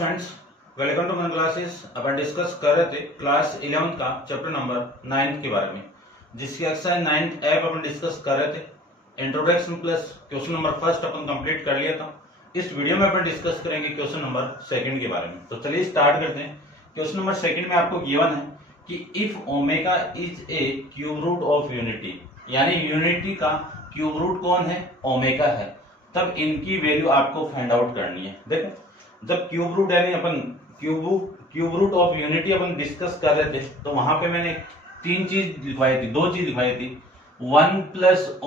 Students, welcome to my classes. अपन discuss कर रहे थे क्लास 11 का चैप्टर नंबर 9 के बारे में, जिसकी एक्सरसाइज 9 ऐप अपन डिस्कस कर रहे थे। Introduction plus question number first अपन कंप्लीट कर लिया था। इस वीडियो में अपन डिस्कस करेंगे क्वेश्चन नंबर सेकंड के बारे में। तो चलिए स्टार्ट करते हैं। क्वेश्चन नंबर सेकंड में आपको गिवन है कि if omega is a cube root of unity, यानी यूनिटी का क्यूब रूट कौन है? ओमेगा है। तब इनकी वैल्यू आपको फाइंड आउट करनी है। देखो, जब क्यूब रूट यानी अपन क्यूब रूट ऑफ यूनिटी अपन डिस्कस कर रहे थे, तो वहां पे मैंने तीन चीज लिखवाई थी, दो चीज लिखवाई थी। 1 प्लस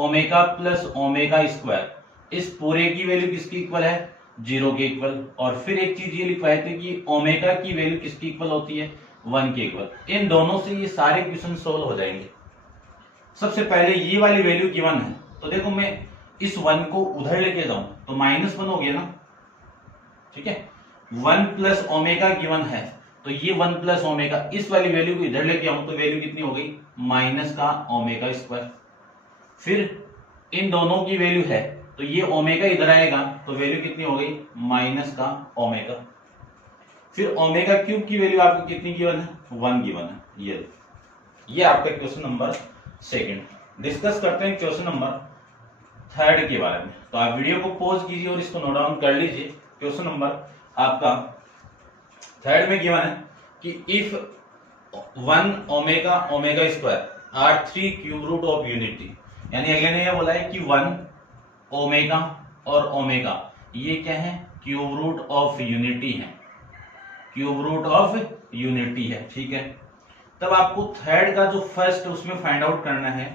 ओमेगा स्क्वायर, इस पूरे की वैल्यू किसकी इक्वल है? 0 के इक्वल। और फिर एक चीज ये लिखवाई थी कि ओमेगा की वैल्यू किसकी इक्वल होती है? 1 के इक्वल। इन दोनों से ये सारे क्वेश्चन सोल्व हो जाएंगे। सबसे पहले ये वाली वैल्यू गिवन है, तो देखो मैं इस 1 को उधर लेके जाऊं तो -1 हो गया ना, ठीक है। 1 प्लस ओमेगा गिवन है, तो ये 1 प्लस ओमेगा, इस वाली वैल्यू को इधर लेके आऊं तो वैल्यू कितनी हो गई? माइनस का ओमेगा स्क्वायर। फिर इन दोनों की वैल्यू है, तो ये ओमेगा इधर आएगा तो वैल्यू कितनी हो गई? माइनस का ओमेगा। फिर ओमेगा क्यूब की वैल्यू आपको कितनी गिवन है? 1 गिवन है। ये आपका क्वेश्चन नंबर सेकंड। डिस्कस करते हैं क्वेश्चन नंबर थर्ड के बारे में। तो आप वीडियो को पॉज कीजिए और इसको नोट डाउन कर लीजिए। क्वेश्चन नंबर आपका थर्ड में गिवन है कि if 1 omega square are 3 cube root of unity, यानी अगले ने यह बोला है कि 1 ओमेगा और ओमेगा ये क्या है? क्यूब रूट ऑफ यूनिटी है, क्यूब रूट ऑफ यूनिटी है, ठीक है। तब आपको थर्ड का जो फर्स्ट उसमें फाइंड आउट करना है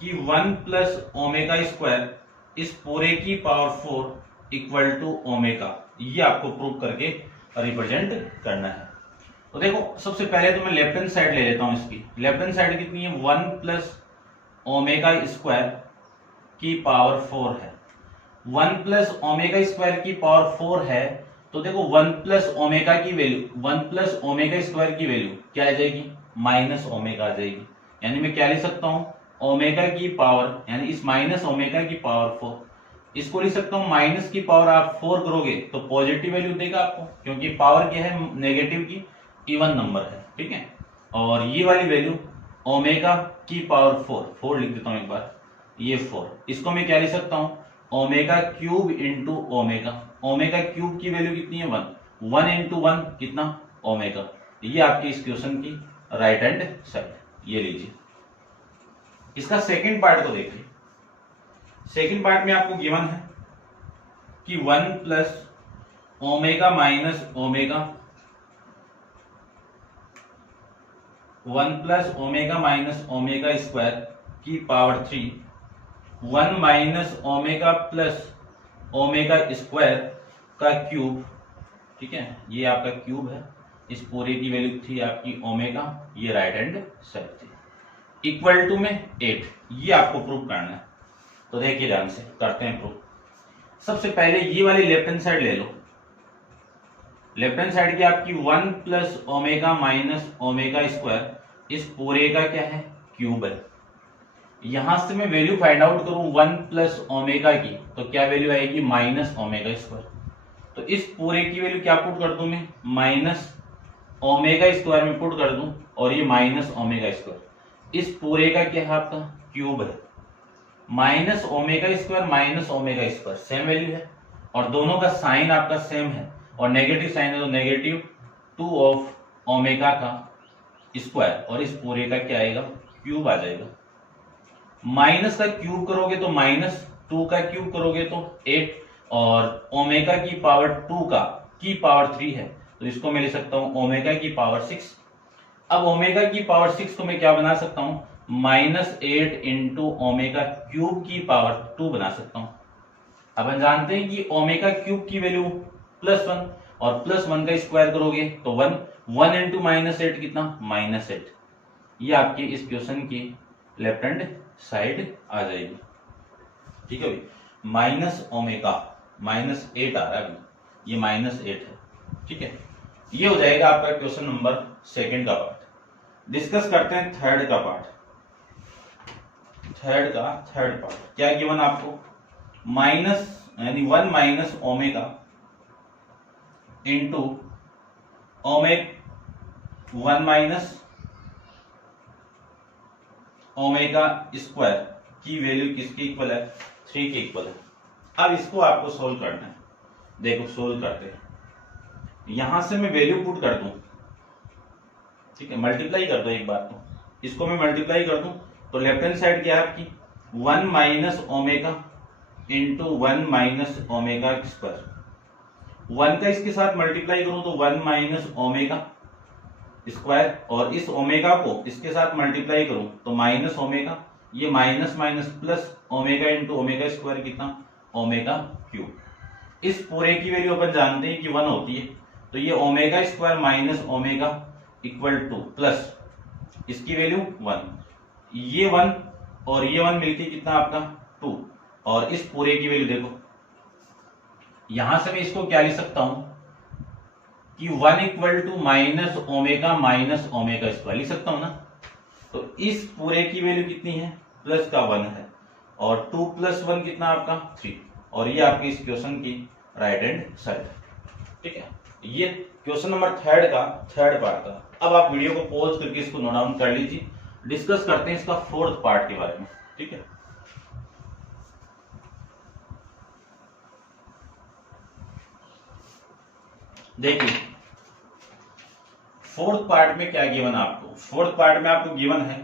कि 1 प्लस ओमेगा स्क्वायर इस पूरे की पावर 4 इक्वल टू ओमेगा, ये आपको प्रूव करके रिप्रेजेंट करना है। तो देखो, सबसे पहले तो मैं लेफ्ट हैंड साइड ले लेता हूं। इसकी लेफ्ट हैंड साइड कितनी है? 1 प्लस ओमेगा स्क्वायर की पावर 4 है। 1 प्लस ओमेगा स्क्वायर की पावर 4 है, तो देखो 1 प्लस ओमेगा की वैल्यू, 1 प्लस ओमेगा स्क्वायर की वैल्यू क्या आ जाएगी? माइनस ओमेगा आ जाएगी। यानी मैं क्या लिख सकता हूं? ओमेगा की पावर, यानी इस माइनस ओमेगा की पावर 4, इसको लिख सकता हूं माइनस की पावर आप 4 करोगे तो पॉजिटिव वैल्यू देगा आपको, क्योंकि पावर क्या है? नेगेटिव की इवन नंबर है, ठीक है। और ये वाली वैल्यू ओमेगा की पावर 4 लिख देता हूं एक बार, ये 4, इसको मैं क्या लिख सकता हूं? Omega cube into omega. Omega cube की वैल्यू कितनी है? 1 इंटू 1 कितना? ओमेगा। ये आपकी इस क्वेश्चन की राइट हैंड साइड। ये लीजिए। इसका सेकंड पार्ट को देखिए। सेकंड पार्ट में आपको गिवन है कि 1 plus omega minus omega, 1 plus omega minus omega square की power 3, 1 minus omega plus omega square का क्यूब, ठीक है। ये आपका क्यूब है। इस पूरे की वैल्यू थी आपकी ओमेगा, ये राइट हैंड साइड थी, इक्वल टू में 8। ये आपको प्रूव करना है। तो देखिए ध्यान से करते हैं प्रूव। सबसे पहले ये वाली लेफ्ट हैंड साइड ले लो। लेफ्ट हैंड साइड की आपकी 1 plus omega minus omega square, इस पूरे का क्या है? क्यूब है। यहां से मैं वैल्यू फाइंड आउट करूं 1 प्लस ओमेगा की, तो क्या वैल्यू आएगी? Minus omega square. तो इस पूरे की वैल्यू क्या पुट कर दूं मैं? माइनस ओमेगा स्क्वायर में पुट कर दूं, और ये माइनस ओमेगा स्क्वायर इस पूरे का क्या है? आपका क्यूब है। Minus omega square same value है, और दोनों का साइन आपका सेम है, और नेगेटिव साइन है तो नेगेटिव 2 ऑफ ओमेगा का स्क्वायर, और इस पूरे का क्या आएगा? क्यूब आ जाएगा। माइनस का क्यूब करोगे तो -2 का क्यूब करोगे तो 8, और ओमेगा की पावर 2 का की पावर 3 है, तो इसको मैं लिख सकता हूं ओमेगा की पावर 6। अब ओमेगा की पावर 6 को मैं क्या बना सकता हूं? -8 इंटू ओमेगा क्यूब की पावर 2 बना सकता हूं। अब हम जानते हैं कि ओमेगा क्यूब की वैल्यू +1, और +1 का स्क्वायर करोगे तो 1 इंटू -8 कितना? -8। ये आपके इस क्वेश्चन की लेफ्ट हैंड साइड आ जाएगी, ठीक है भाई। माइनस ओमेगा -8 आ रहा है अभी, ये -8 है, ठीक है। ये हो जाएगा आपका क्वेश्चन नंबर सेकंड का पार्ट। डिस्कस करते हैं थर्ड का पार्ट। थर्ड पार्ट क्या गिवन आपको? माइनस यानी 1 minus omega into one minus omega square की वैल्यू किसके इक्वल है? 3 के इक्वल है। अब इसको आपको सोल्व करना है। देखो सोल्व करते हैं। यहां से मैं वैल्यू पुट कर दूं, ठीक है, मल्टीप्लाई कर दो एक बार, तो इसको मैं मल्टीप्लाई कर दूं तो लेफ्ट हैंड साइड क्या है आपकी 1 minus omega into 1 minus omega square. 1 का इसके साथ मल्टीप्लाई करूं तो 1 माइनस ओमेगा स्क्वायर, और इस ओमेगा को इसके साथ मल्टीप्लाई करूं तो माइनस ओमेगा, ये minus minus plus omega into omega square कितना? Omega cube. इस पूरे की वैल्यू अपन जानते हैं कि 1 होती है, तो ये omega square minus omega equal two plus इसकी वैल्यू 1, ये 1 और ये 1 मिलके कितना आपका 2, और इस पूरे की वैल्यू देखो, यहां से मैं इसको क्या लिख सकता हूं कि 1 equal to minus omega square लिख सकता हूं ना। तो इस पूरे की वैल्यू कितनी है? प्लस का 1 है, और 2 प्लस 1 कितना आपका 3, और ये आपकी इस क्वेश्चन की राइट हैंड साइड है। ठीक है, ये क्वेश्चन नंबर थर्ड पार्ट का। अब आप वीडियो को पॉज करके इसको नोट डाउन कर लीजिए। डिस्कस करते हैं इसका फोर्थ पार्ट के बारे में। ठीक है, देखिए फोर्थ पार्ट में क्या गिवन आपको? फोर्थ पार्ट में आपको गिवन है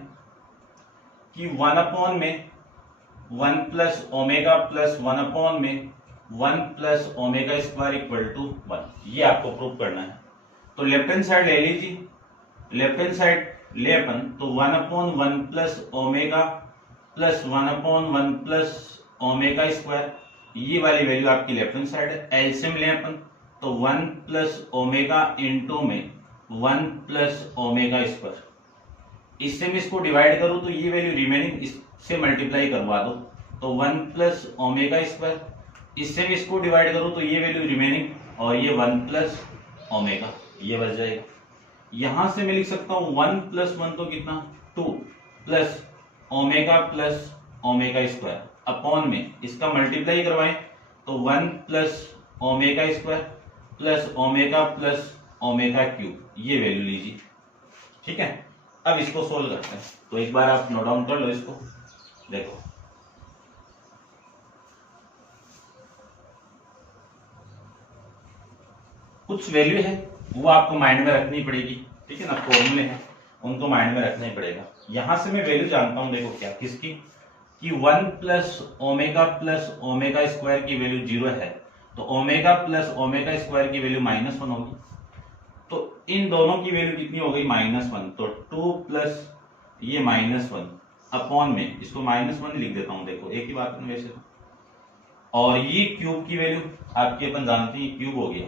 कि 1 अपॉन में 1 प्लस ओमेगा प्लस 1 अपॉन में 1 plus omega square equal to 1, ये आपको प्रूव करना है। तो लेफ्ट हैंड साइड ले लीजिए, लेफ्ट हैंड साइड ले अपन, तो 1 upon 1 plus omega plus 1 upon 1 plus omega square, ये वाली वैल्यू आपकी लेफ्ट हैंड साइड है। एलसीएम ले अपन, तो 1 प्लस ओमेगा इंटू में 1 प्लस ओमेगा स्क्वायर, इससे मैं इसको डिवाइड करूं तो ये वैल्यू रिमेनिंग इससे मल्टीप्लाई करवा दो, तो 1 प्लस ओमेगा स्क्वायर, इससे मैं इसको डिवाइड करूं तो ये वैल्यू रिमेनिंग, और ये 1 प्लस ओमेगा, ये बच जाएगा। यहां से मैं लिख सकता हूं 1 प्लस 1 तो कितना 2 plus omega plus omega square upon में इसका मल्टीप्लाई करवाएं तो 1 plus omega square plus omega cube, ये वैल्यू लीजिए। ठीक है, अब इसको सोल्व करते हैं। तो एक बार आप नोट डाउन कर लो इसको। देखो कुछ वैल्यू है वो आपको माइंड में रखनी पड़ेगी, ठीक है ना, फॉर्मूले हैं उनको माइंड में रखना ही पड़ेगा। यहां से मैं वैल्यू जानता हूं, देखो क्या, किसकी, कि 1 प्लस ओमेगा स्क्वायर की वैल्यू 0 है, तो ओमेगा प्लस ओमेगा स्क्वायर की वैल्यू -1 होगी। तो इन दोनों की वैल्यू कितनी हो गई? -1, तो 2 प्लस ये -1 अपॉन में इसको -1 लिख देता हूं, देखो एक ही बात है वैसे तो। और ये क्यूब की वैल्यू आपकी अपन जानते हैं क्यूब हो गया,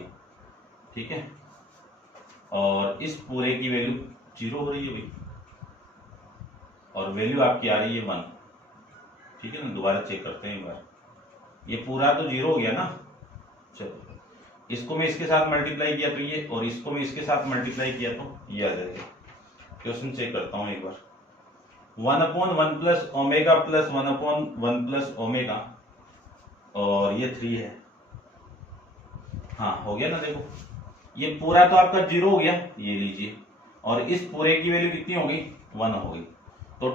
ठीक है, और इस पूरे की वैल्यू 0 हो रही है भाई, और वैल्यू आपकी आ रही है 1। ठीक है ना, दोबारा चेक करते हैं एक बार, ये पूरा तो 0 हो गया ना। चलो इसको मैं इसके साथ मल्टीप्लाई किया तो ये, और इसको मैं इसके साथ मल्टीप्लाई किया तो ये आ जाएगा। क्वेश्चन चेक करता हूं एक बार, 1 upon 1 plus omega plus 1 upon 1 plus omega, और ये 3 है, हाँ हो गया ना। देखो ये पूरा तो आपका 0 हो गया, ये लीजिए, और इस पूरे की वैल्यू कितनी हो गई? 1 हो गई। तो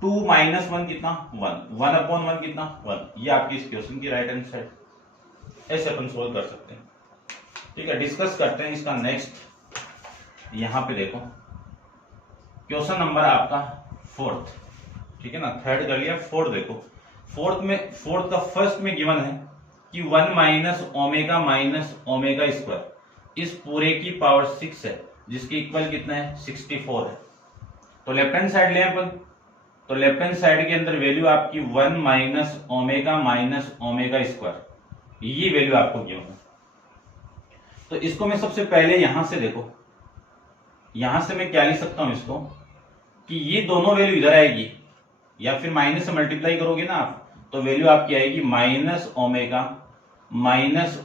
2 माइनस 1 कितना? 1, 1 अपॉन 1 कितना? 1, ये आपकी इस क्वेश्चन की राइट हैंड साइड। ऐसे अपन सोल्व कर सकते हैं। ठीक है, डिस्कस करते हैं इसका नेक्स्ट। यहां पे देखो क्वेश्चन नंबर आपका 4th, ठीक है ना, 3rd कर लिया, 4th देखो। 4th का फर्स्ट में गिवन है कि 1 माइनस ओमेगा स्क्वायर इस पूरे की पावर 6 है, जिसकी इक्वल कितना है? 64 है। तो लेफ्ट हैंड साइड ले अपन, तो लेफ्ट हैंड साइड के अंदर वैल्यू आपकी 1 माइनस ओमेगा स्क्वायर, ये वैल्यू आपको गिवन है। तो इसको मैं सबसे पहले यहां से देखो, यहां से मैं क्या लिख सकता हूं इसको, कि ये दोनों वैल्यू इधर आएगी, या फिर माइनस से मल्टीप्लाई करोगे ना आप, तो वैल्यू आपकी आएगी minus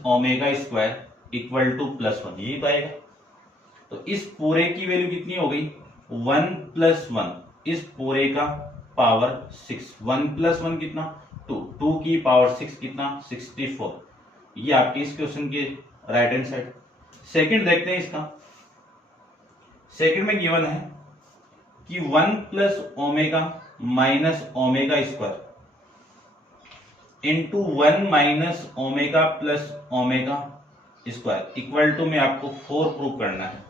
omega square equal to +1, यही तो आएगा। तो इस पूरे की वैल्यू कितनी हो गई? 1 प्लस 1, इस पूरे का पावर 6, 1 प्लस 1 कितना? 2 की पावर 6 कितना? 64, ये आपकी इस क्वेश्चन के राइट हैंड साइड। सेकंड देखते हैं इसका, सेकंड में गिवन है कि 1 plus omega minus omega square into 1 minus omega plus omega square equal to में आपको 4 प्रूव करना है।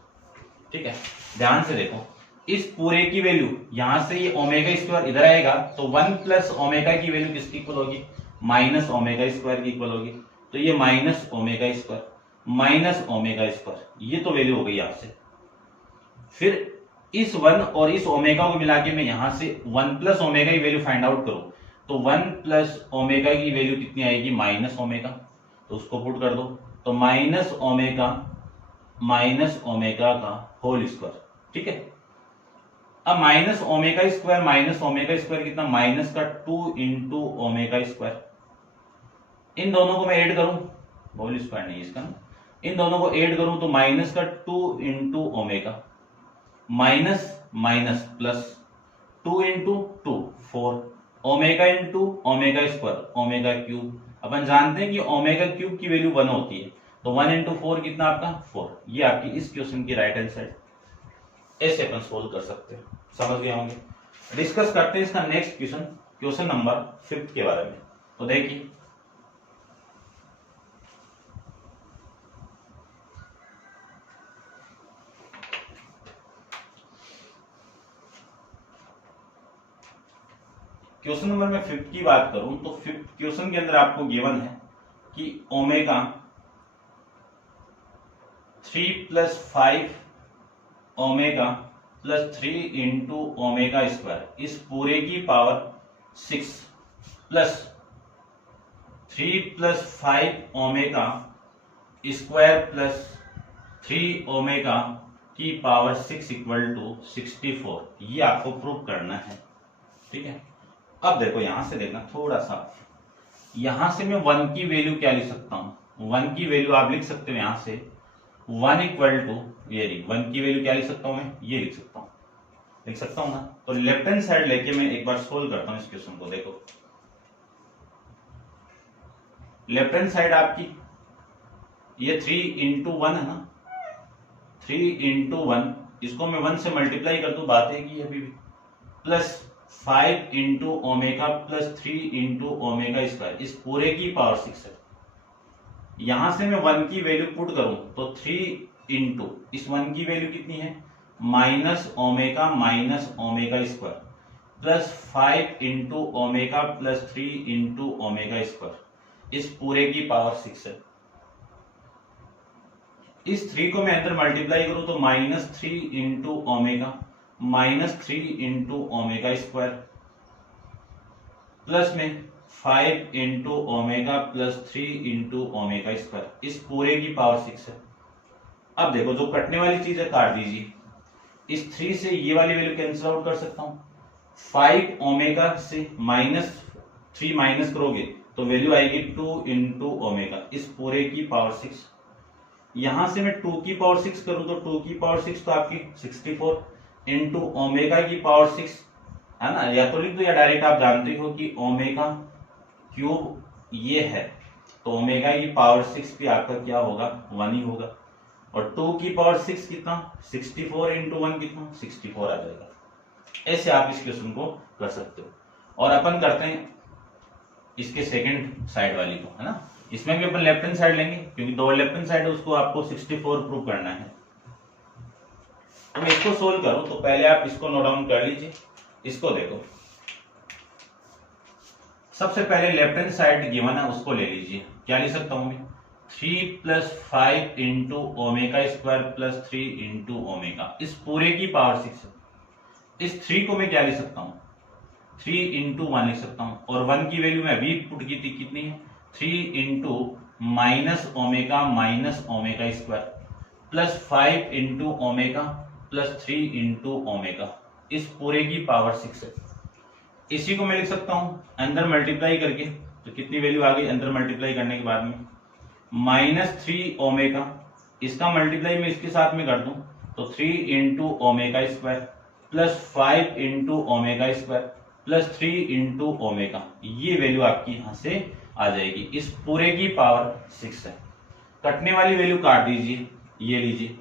ठीक है, ध्यान से देखो, इस पूरे की वैल्यू यहां से ये ओमेगा स्क्वायर इधर आएगा तो 1 प्लस ओमेगा की वैल्यू किसकी इक्वल होगी, माइनस ओमेगा स्क्वायर की इक्वल होगी। तो ये minus omega square minus omega square, ये तो वैल्यू हो गई आपसे। फिर इस 1 और इस ओमेगा को मिला के मैं यहां से 1 प्लस ओमेगा की वैल्यू फाइंड आउट करूं तो 1 प्लस ओमेगा की वैल्यू कितनी आएगी, माइनस ओमेगा, तो उसको पुट कर दो। तो माइनस ओमेगा का होल स्क्वायर। ठीक है, अब माइनस ओमेगा स्क्वायर कितना, माइनस का 2 इंटू ओमेगा स्क्वायर। इन दोनों को मैं ऐड करूं, होल स्क्वायर नहीं इसका, इन दोनों को ऐड करूं तो माइनस का 2 into omega, minus minus plus 2 into 2 4, omega into omega square omega cube. अपन जानते हैं कि ओमेगा क्यूब की वैल्यू 1 होती है, तो 1 इंटू 4 कितना आपका 4। ये आपकी इस क्वेश्चन की राइट हैंड साइड। ऐसे अपन सोल्व कर सकते हैं, समझ गए होंगे। डिस्कस करते हैं इसका नेक्स्ट क्वेश्चन, क्वेश्चन नंबर 5 के बारे में। तो देखिए, क्वेश्चन नंबर में 5 की बात करूं तो 5 क्वेश्चन के अंदर आपको गिवन है कि omega 3 plus 5 omega plus 3 into omega square इस पूरे की power 6 plus 3 plus 5 omega square plus 3 omega की पावर 6 इक्वल टू 64। ये आपको प्रूव करना है। ठीक है, अब देखो यहां से देखना थोड़ा सा, यहां से मैं 1 की वैल्यू क्या लिख सकता हूं, 1 की वैल्यू आप लिख सकते हो यहां से 1 इक्वल टू ये 1 की वैल्यू क्या लिख सकता हूं, मैं ये लिख सकता हूं ना। तो लेफ्ट हैंड साइड लेके मैं एक बार सोल्व करता हूं इस क्वेश्चन को। देखो लेफ्ट हैंड साइड आपकी ये 3 इंटू 1 है ना, 3 इंटू 1, इसको मैं 1 से मल्टीप्लाई कर दूं, बात है कि अभी भी, plus 5 into omega plus 3 into omega square इस पूरे की पावर 6 है। यहां से मैं 1 की वैल्यू पुट करूं तो 3 इंटू इस 1 की वैल्यू कितनी है, minus omega square plus 5 into omega plus 3 into omega square इस पूरे की पावर 6 है। इस 3 को मैं अंदर मल्टीप्लाई करूं तो minus 3 into omega minus 3 into omega square plus में 5 into omega plus 3 into omega square इस पूरे की पावर 6 है। अब देखो जो कटने वाली चीज है काट दीजिए, इस 3 से ये वाली वैल्यू कैंसिल आउट कर सकता हूं। 5 ओमेगा से माइनस 3 माइनस करोगे तो वैल्यू आएगी 2 इंटू ओमेगा इस पूरे की पावर 6। यहां से मैं 2 की पावर 6 करूं तो 2 की पावर 6 तो आपकी 64 इंटू ओमेगा की पावर 6 है ना, या तो लिख दो या डायरेक्ट आप जानते हो कि ओमेगा क्यूब ये है, तो ओमेगा की पावर 6 भी आपका क्या होगा, 1 ही होगा। और 2 की पावर 6 कितना, 64 इंटू 1 कितना, 64 आ जाएगा। ऐसे आप इस क्वेश्चन को कर सकते हो। और अपन करते हैं इसके सेकंड साइड वाली को, है ना, इसमें भी अपन लेफ्ट हैंड साइड लेंगे क्योंकि दो लेफ्ट हैंड साइड है, उसको आपको 64 प्रूव करना है। तो मैं इसको सोल्व करूं तो पहले आप इसको नोट डाउन कर लीजिए। इसको देखो, सबसे पहले लेफ्ट हैंड साइड गिवन है उसको ले लीजिए। क्या लिख सकता हूं मैं, 3 plus 5 into omega square plus 3 into omega इस पूरे की पावर 6 है। इस 3 को मैं क्या लिख सकता हूं, 3 इंटू 1 लिख सकता हूं। और 1 की वैल्यू मैं अभी पुट की थी, कितनी है, 3 into minus omega square plus 5 into omega plus 3 into omega इस पूरे की पावर 6 है। इसी को मैं लिख सकता हूं अंदर मल्टीप्लाई करके, तो कितनी वैल्यू आ गई अंदर मल्टीप्लाई करने के बाद में, -3 ओमेगा, इसका मल्टीप्लाई मैं इसके साथ में कर दूं तो 3 into omega square plus 5 into omega square plus 3 into omega, ये वैल्यू आपकी यहां से आ जाएगी। इस पूरे की पावर 6 है। कटने वाली वैल्यू काट दीजिए, ये लीजिए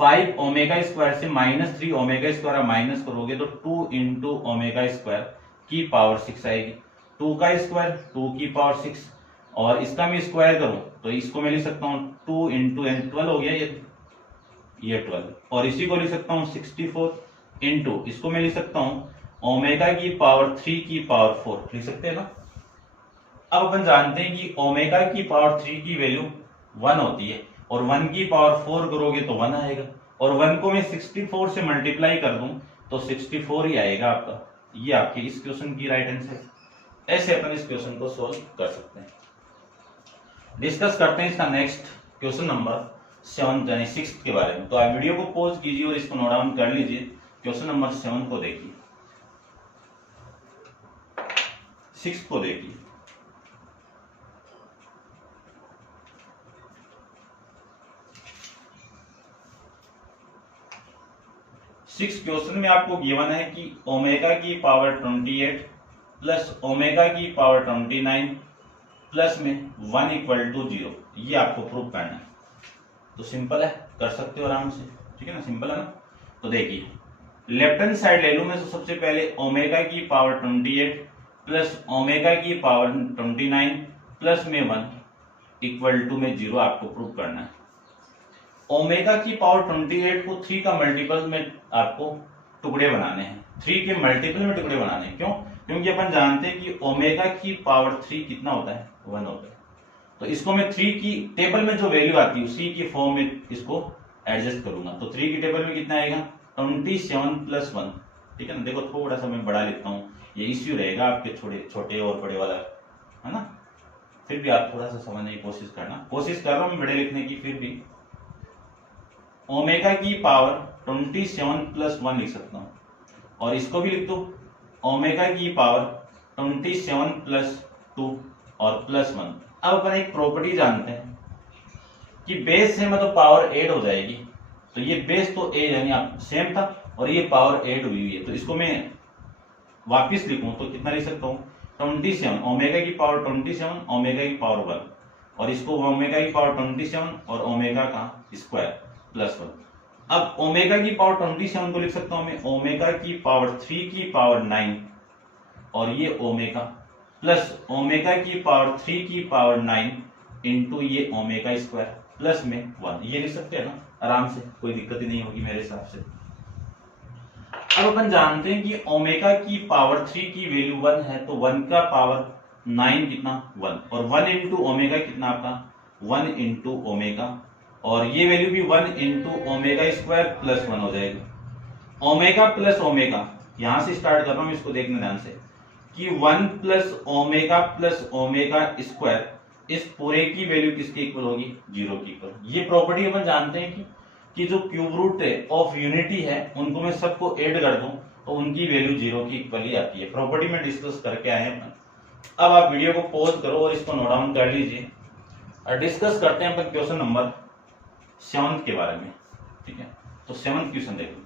5 ओमेगा स्क्वायर से -3 ओमेगा स्क्वायर आप माइनस करोगे तो 2 इंटू ओमेगा स्क्वायर की पावर 6 आएगी। 2 का स्क्वायर 2 की पावर 6, और इसका मैं स्क्वायर करूं तो इसको मैं लिख सकता हूं 2 इंटू एन 12 हो गया ये 12, और इसी को लिख सकता हूं 64 इंटू, इसको मैं लिख सकता हूं ओमेगा की पावर 3 की पावर 4 लिख सकते हैं ना। अब अपन जानते हैं कि ओमेगा की पावर 3 की वैल्यू 1 होती है, और 1 की पावर 4 करोगे तो 1 आएगा, और 1 को मैं 64 से मल्टीप्लाई कर दूं तो 64 ही आएगा आपका। ये आपके इस क्वेश्चन की राइट आंसर। ऐसे अपन इस क्वेश्चन को सोल्व कर सकते हैं। डिस्कस करते हैं इसका नेक्स्ट क्वेश्चन नंबर 7 यानी 6 के बारे में। तो आप वीडियो को पॉज कीजिए और इसको नोट डाउन कर लीजिए। क्वेश्चन नंबर 7 को देखिए, 6 को देखिए। सिक्स क्वेश्चन में आपको गिवन है कि ओमेगा की पावर 28 प्लस ओमेगा की पावर 29 प्लस में 1 इक्वल टू 0, ये आपको प्रूव करना है। तो सिंपल है, कर सकते हो आराम से, ठीक है ना, सिंपल है ना। तो देखिए लेफ्ट हैंड साइड ले लूं मैं, तो सबसे पहले ओमेगा की पावर 28 प्लस ओमेगा की पावर 29 प्लस में 1 इक्वल टू में 0 आपको प्रूव करना है। ओमेगा की पावर 28 को 3 का मल्टीपल में आपको टुकड़े बनाने हैं, 3 के मल्टीपल में टुकड़े बनाने हैं। क्यों? क्योंकि अपन जानते हैं कि ओमेगा की पावर 3 कितना होता है, 1 होता है। तो इसको मैं 3 की टेबल में जो वैल्यू आती है उसी की फॉर्म में इसको एडजस्ट करूंगा। तो 3 की टेबल में कितना आएगा, 27 प्लस 1, ठीक है ना। देखो थोड़ा सा मैं बड़ा लिखता हूँ, ये इश्यू रहेगा आपके छोटे और बड़े वाला, है ना। फिर भी आप थोड़ा सा समझने की कोशिश करना, कोशिश कर रहा हूँ बड़े लिखने की, फिर भी ओमेगा की पावर 27 प्लस 1 लिख सकता हूं, और इसको भी लिख दो ओमेगा की पावर 27 प्लस 2 और प्लस 1। अब अपन एक प्रॉपर्टी जानते हैं कि बेस है मतलब पावर ऐड हो जाएगी। तो ये बेस तो ए यानी आप सेम था, और ये पावर ऐड हुई है, तो इसको मैं वापिस लिखूं तो कितना लिख सकता हूँ 27, ओमेगा की पावर 27 ओमेगा की पावर 1, और इसको ओमेगा की पावर 27 और ओमेगा का स्क्वायर प्लस 1। अब ओमेगा की पावर 27 को लिख सकता हूं मैं ओमेगा की पावर 3 की पावर 9, और ये ओमेगा प्लस ओमेगा की पावर 3 की पावर 9 इंटू ये ओमेगा स्क्वायर प्लस में 1, ये लिख सकते हैं ना आराम से, कोई दिक्कत ही नहीं होगी मेरे हिसाब से। अब अपन जानते हैं कि ओमेगा की पावर 3 की वैल्यू 1 है, तो 1 का पावर 9 कितना 1, और 1 इंटू ओमेगा कितना आपका 1 इंटू ओमेगा, और ये वैल्यू भी 1 इंटू ओमेगा स्क्वायर प्लस 1 हो जाएगी। ओमेगा प्लस ओमेगा, यहां से स्टार्ट कर रहा हूं, इसको देखना ध्यान से कि 1 प्लस ओमेगा स्क्वायर, इस पूरे की वैल्यू किसके इक्वल होगी, 0 की इक्वल। ये प्रॉपर्टी अपन जानते हैं कि जो क्यूब रूट है ऑफ यूनिटी है उनको मैं सबको ऐड कर दूं तो उनकी वैल्यू 0 की इक्वल ही आती है। प्रॉपर्टी में डिस्कस करके आए हैं अपन। अब आप वीडियो को पॉज करो और इसको नोट डाउन कर लीजिए, और डिस्कस करते हैं अपन क्वेश्चन नंबर 7 के बारे में, ठीक है। तो 7 क्वेश्चन देखो,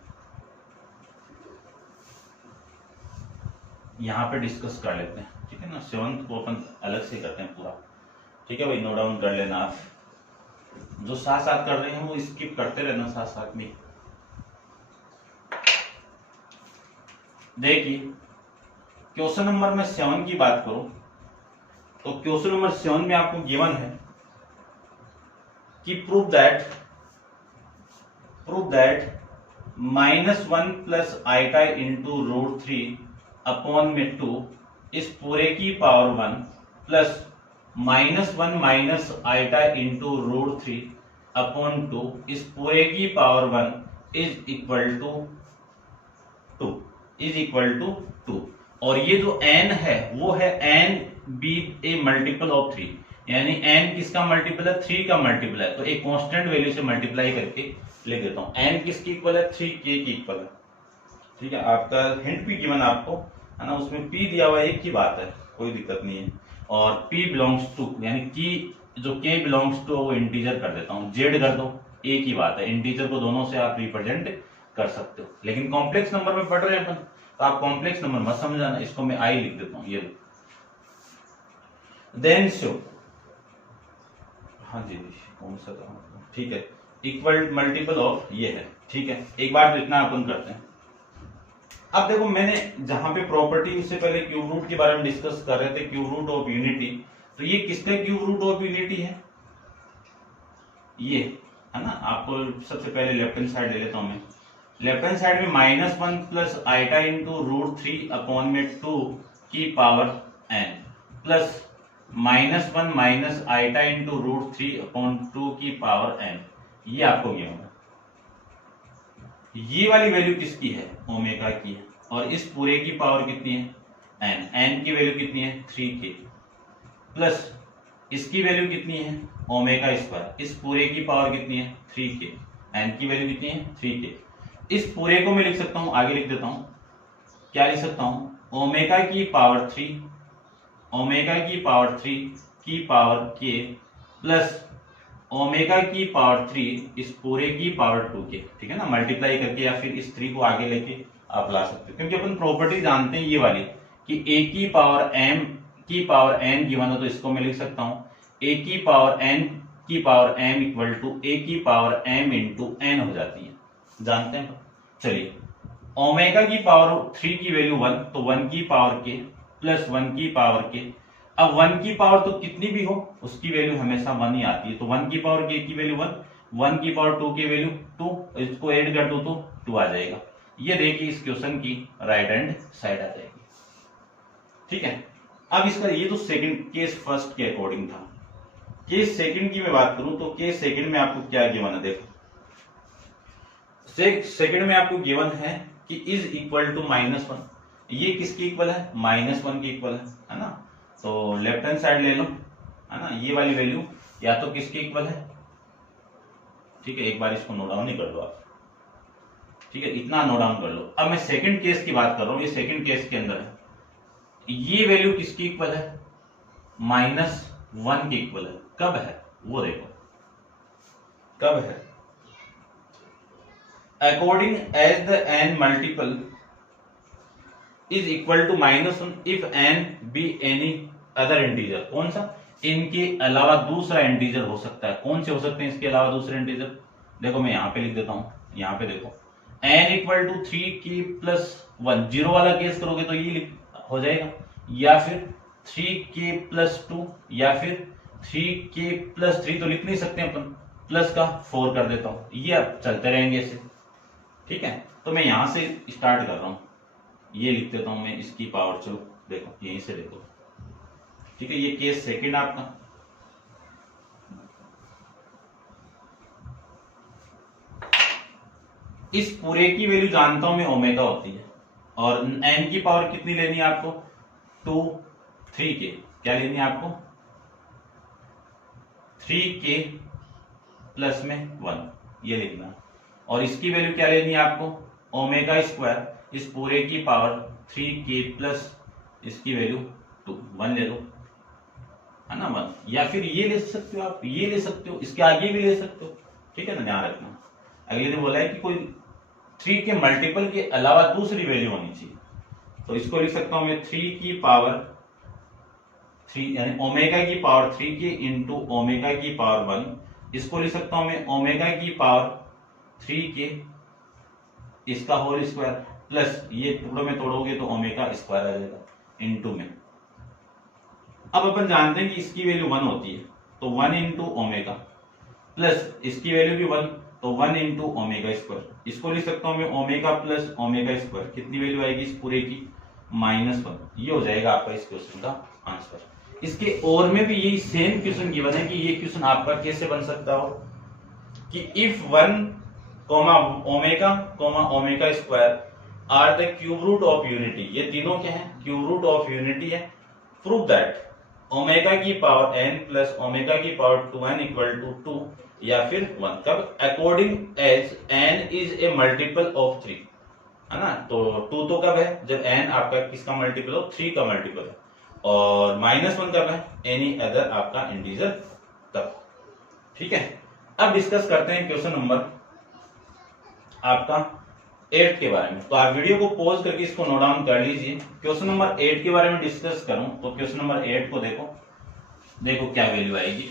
यहां पे डिस्कस कर लेते हैं, ठीक है ना। 7 को अपन अलग से करते हैं पूरा, ठीक है भाई, नोट डाउन कर लेना आप। जो साथ साथ कर रहे हैं वो स्किप करते रहना साथ साथ में। देखिए क्वेश्चन नंबर में 7 की बात करूं तो क्वेश्चन नंबर 7 में आपको गिवन है कि prove that -1 plus iota into √3 upon में 2 इस पूरे की power 1 plus -1 minus iota into √3 upon 2 इस पूरे की पावर 1 इज इक्वल टू 2। और ये जो n है वो है n be a multiple of 3, यानी n किसका मल्टीपल है, 3 का मल्टीपल है। तो एक कांस्टेंट वैल्यू से मल्टीप्लाई करके लिख देता हूं। n किसकी इक्वल है, 3k की इक्वल है, ठीक है। आपका हिंट भी गिवन आपको है ना, उसमें p दिया हुआ एक ही बात है, कोई दिक्कत नहीं है। और p बिलोंग्स टू यानी कि जो k बिलोंग्स टू वो इंटीजर कर देता हूं, z कर दो एक ही बात है। इंटीजर को दोनों से आप रिप्रेजेंट कर सकते हो, लेकिन कॉम्प्लेक्स नंबर में पढ़ रहे हैं अपन तो आप कॉम्प्लेक्स नंबर मत समझाना। इसको मैं i लिख देता हूं, ये देन शो, हाँ जी कौन सा, ठीक है। इक्वल मल्टीपल ऑफ ये है। ठीक है, एक बार इतना अपन करते हैं। अब देखो मैंने जहां पे प्रॉपर्टी उससे पहले क्यूब रूट के बारे में डिस्कस कर रहे थे, क्यूब रूट ऑफ यूनिटी, तो ये किसका क्यूब रूट ऑफ यूनिटी है? ये है ना। आपको सबसे पहले लेफ्ट हैंड साइड ले लेता हूं मैं। लेफ्ट हैंड साइड में -1 प्लस आइटा इंटू √3 अपॉन में 2 की power n plus -1 minus iota into √3 upon 2 की पावर n, ये आपको क्या होगा? ये वाली वैल्यू किसकी है? ओमेगा की है। और इस पूरे की पावर कितनी है? n। n की वैल्यू कितनी है? 3k प्लस इसकी वैल्यू कितनी है? Omega square. इस पूरे की पावर कितनी है? 3k। n की वैल्यू कितनी है? 3k। इस पूरे को मैं लिख सकता हूं, आगे लिख देता हूं, क्या लिख सकता हूं? ओमेगा की पावर 3, ओमेगा की पावर 3 की पावर k प्लस ओमेगा की पावर 3 इस पूरे की पावर 2k। ठीक है ना, मल्टीप्लाई करके या फिर इस 3 को आगे लेके आप ला सकते हो, क्योंकि अपन प्रॉपर्टी जानते हैं ये वाली कि a की पावर m की पावर n गिवन हो, तो इसको मैं लिख सकता हूं a की पावर n की power m equal to a की पावर m इंटू n हो जाती है, जानते हैं। चलिए, ओमेगा की पावर 3 की वैल्यू 1, तो 1 की पावर k प्लस 1 की पावर k। अब 1 की पावर तो कितनी भी हो उसकी वैल्यू हमेशा 1 ही आती है, तो 1 की पावर k की वैल्यू 1, 1 की पावर 2 की वैल्यू 2, इसको ऐड कर दो तो 2 आ जाएगा। ये देखिए इस क्वेश्चन की राइट हैंड साइड आ जाएगी। ठीक है, अब इसका ये तो सेकंड केस फर्स्ट के अकॉर्डिंग था। केस सेकंड की मैं बात करूं तो केस सेकंड में आपको क्या गिवन है? देखो सेकंड में आपको गिवन है कि इज इक्वल टू -1। ये किसकी इक्वल है? -1 की इक्वल है ना। तो लेफ्ट हैंड साइड ले लो, है ना। ये वाली वैल्यू या तो किसकी इक्वल है? ठीक है, एक बार इसको नोट डाउन ही कर लो आप। ठीक है, इतना नोट डाउन कर लो। अब मैं सेकंड केस की बात कर रहा हूं। ये सेकंड केस के अंदर है, ये वैल्यू किसकी इक्वल है? -1 की इक्वल है। कब है वो देखो, कब है? According as the n multiple is equal to -1 if n be any other integer. कौन सा? इनके अलावा दूसरा इंटीजर हो सकता है। कौन से हो सकते हैं इसके अलावा दूसरे इंटीजर? देखो मैं यहां पे लिख देता हूं, यहां पे देखो n equal to 3k plus 1, zero वाला केस करोगे तो ये हो जाएगा, या फिर 3k प्लस 2, या फिर 3k प्लस 3 तो लिख नहीं सकते अपन, प्लस का 4 कर देता हूं। ये अब चलते रहेंगे ऐसे। ठीक है, तो मैं यहां से स्टार्ट कर रहा हूं, ये लिख देता हूं मैं इसकी पावर। चलो देखो यहीं से देखो। ठीक है, ये केस सेकंड आपका। इस पूरे की वैल्यू जानता हूं मैं ओमेगा होती है, और n की पावर कितनी लेनी है आपको? 2 3k। क्या लेनी है आपको? 3k प्लस में 1, ये लिखना। और इसकी वैल्यू क्या लेनी है आपको? ओमेगा स्क्वायर इस पूरे की पावर 3k प्लस इसकी वैल्यू 2, 1 ले लो, है ना 1। या फिर ये ले सकते हो आप, ये ले सकते हो, इसके आगे भी ले सकते हो। ठीक है ना, ध्यान रखना। अगले ने बोला है कि कोई 3 के मल्टीपल के अलावा दूसरी वैल्यू होनी चाहिए, तो इसको लिख सकता हूं मैं 3 की पावर 3, यानी ओमेगा की पावर 3k इंटू ओमेगा की पावर 1। इसको लिख सकता हूं मैं ओमेगा की पावर 3k इसका होल स्क्वायर प्लस ये टुकड़ों में तोड़ोगे तो ओमेगा स्क्वायर आ जाएगा इंटू में। अब अपन जानते हैं कि इसकी वैल्यू 1 होती है, तो 1 इंटू ओमेगा प्लस इसकी वैल्यू भी 1, तो 1 इंटू ओमेगा स्क्वायर। इसको लिख सकता हूं मैं ओमेगा प्लस ओमेगा स्क्वायर। कितनी वैल्यू आएगी इस पूरे की? -1। ये हो जाएगा आपका इस क्वेश्चन का आंसर। इसके और में भी यही सेम क्वेश्चन गिवन है कि ये क्वेश्चन आपका कैसे बन सकता हो कि if 1 omega omega square are the cube root of unity. ये तीनों क्या है? क्यूब रूट ऑफ यूनिटी है। प्रूव दैट ओमेगा की पावर n प्लस ओमेगा की पावर 2n इक्वल टू 2 या फिर 1। कब? According as n is a multiple of 3, है ना। तो 2 तो कब है? जब n आपका किसका मल्टीपल हो? 3 का मल्टीपल है। और -1 कब है? एनी अदर आपका इंटीजर तब। ठीक है, अब डिस्कस करते हैं क्वेश्चन नंबर आपका 8 के बारे में। तो आप वीडियो को पॉज करके इसको नोट डाउन कर लीजिए। क्वेश्चन नंबर 8 के बारे में डिस्कस करूं तो क्वेश्चन नंबर 8 को देखो क्या वैल्यू आएगी।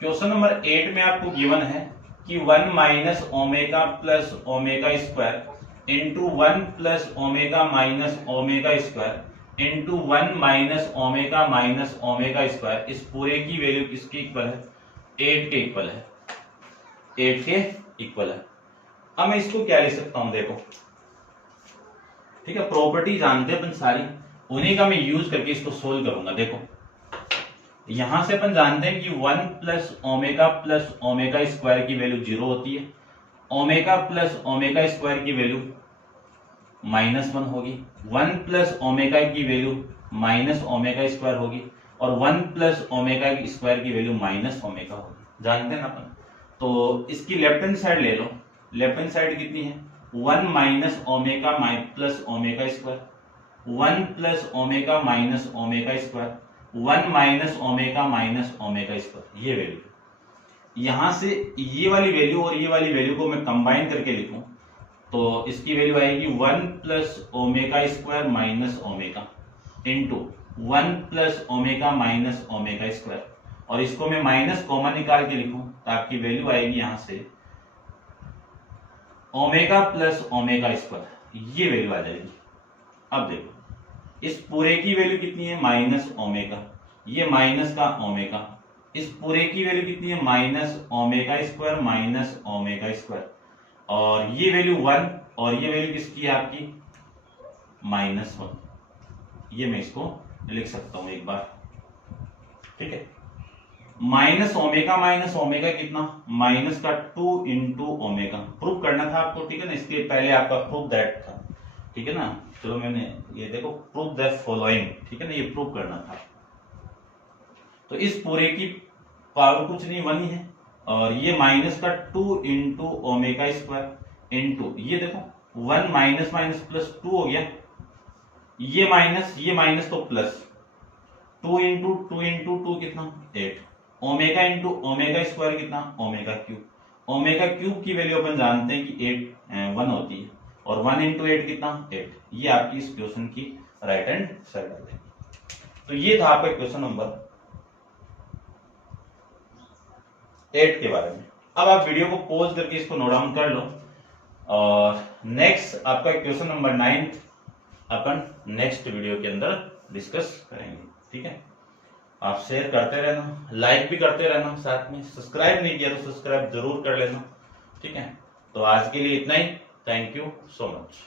क्वेश्चन नंबर 8 में आपको गिवन है कि 1 minus omega plus omega square into 1 plus omega minus omega square into 1 minus omega square, इस पूरे की वैल्यू किसके इक्वल है? 8 के इक्वल है। 8 के इक्वल है। अब मैं इसको क्या लिख सकता हूं, देखो ठीक है, प्रॉपर्टी जानते हैं अपन सारी, उन्हीं का मैं यूज करके इसको सोल्व करूंगा। देखो यहां से अपन जानते हैं कि 1 प्लस ओमेगा स्क्वायर की वैल्यू 0 होती है, ओमेगा प्लस ओमेगा स्क्वायर की वैल्यू -1 होगी, 1 प्लस ओमेगा की वैल्यू माइनस ओमेगा स्क्वायर होगी, और 1 प्लस ओमेगा स्क्वायर की वैल्यू माइनस ओमेगा होगी, जानते हैं ना अपन। तो इसकी लेफ्ट हैंड साइड ले लो, लेफ्ट हैंड साइड कितनी है? 1 minus omega plus omega square, 1 plus omega minus omega square, 1 minus omega square, ये वैल्यू। यहां से ये वाली वैल्यू और ये वाली वैल्यू को मैं कंबाइन करके लिखूं तो इसकी वैल्यू आएगी 1 plus omega square minus omega into 1 plus omega minus omega square, और इसको मैं माइनस कॉमन निकाल के लिखूं ताकि वैल्यू आएगी यहां से ओमेगा प्लस ओमेगा स्क्वायर, ये वैल्यू आ जाएगी। अब देखो इस पूरे की वैल्यू कितनी है? माइनस ओमेगा, ये माइनस का ओमेगा, इस पूरे की वैल्यू कितनी है? Minus omega square minus omega square, और ये वैल्यू 1, और ये वैल्यू किसकी है आपकी? -1। ये मैं इसको लिख सकता हूं एक बार, ठीक है। माइनस ओमेगा कितना? माइनस का 2 इंटू ओमेगा, प्रूफ करना था आपको, ठीक है ना, इसके पहले आपका प्रूफ दैट था, ठीक है ना। चलो मैंने ये देखो प्रूफ दैट फॉलोइंग, ठीक है ना, ये प्रूफ करना था। तो इस पूरे की पावर कुछ नहीं 1 ही है, और ये माइनस का 2 इंटू ओमेगा स्क्वायर इंटू ये देखो 1 माइनस माइनस प्लस 2 हो गया, ये माइनस तो प्लस 2 इंटू 2 कितना? 8, ओमेगा इंटू ओमेगा स्क्वायर कितना? ओमेगा क्यूब की वैल्यू अपन जानते हैं कि 1 होती है, और 1 इंटू 8 कितना? 8। ये आपकी इस क्वेश्चन की राइट हैंड साइड है। तो ये था आपका क्वेश्चन नंबर 8 के बारे में। अब आप वीडियो को पॉज करके इसको नोट डाउन कर लो, और नेक्स्ट आपका क्वेश्चन नंबर 9 अपन नेक्स्ट वीडियो के अंदर डिस्कस करेंगे, ठीक है। आप शेयर करते रहना, लाइक भी करते रहना, साथ में सब्सक्राइब नहीं किया तो सब्सक्राइब जरूर कर लेना, ठीक है। तो आज के लिए इतना ही, थैंक यू सो मच।